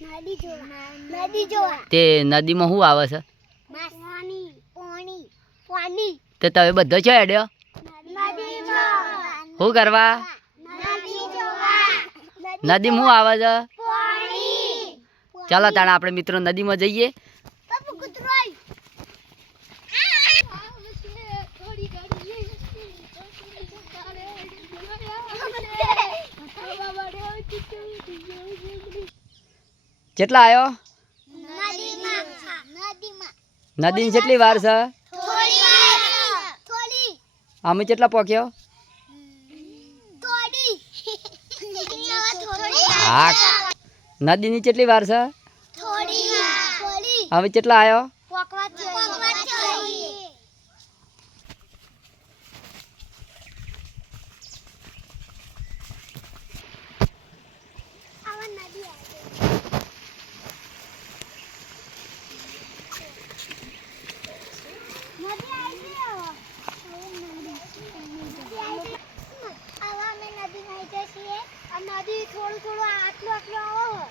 નદી જોવા. નદી જોવા. તે નદીમાં શું આવે છે? પાણી. પાણી. પાણી. તે તમે બધો છો હેડ્યો શું કરવા? નદી જોવા. નદીમાં શું આવે છે? ચાલો તાણે આપણે મિત્રો નદીમાં જઈએ. કેટલા આવ્યો નદીમાં. નદીમાં નદીની કેટલી વાર છે? અમે કેટલા પોક્યો? થોડી. હા. નદીની કેટલી વાર છે? અમે કેટલા આવ્યો પોકવા પોકવા જોઈએ આવા નદી આવે નદી આવી ગયો આવા અમે નદી નાઈ જઈએ આ નદી થોડું થોડું આટલું આટલું આવો.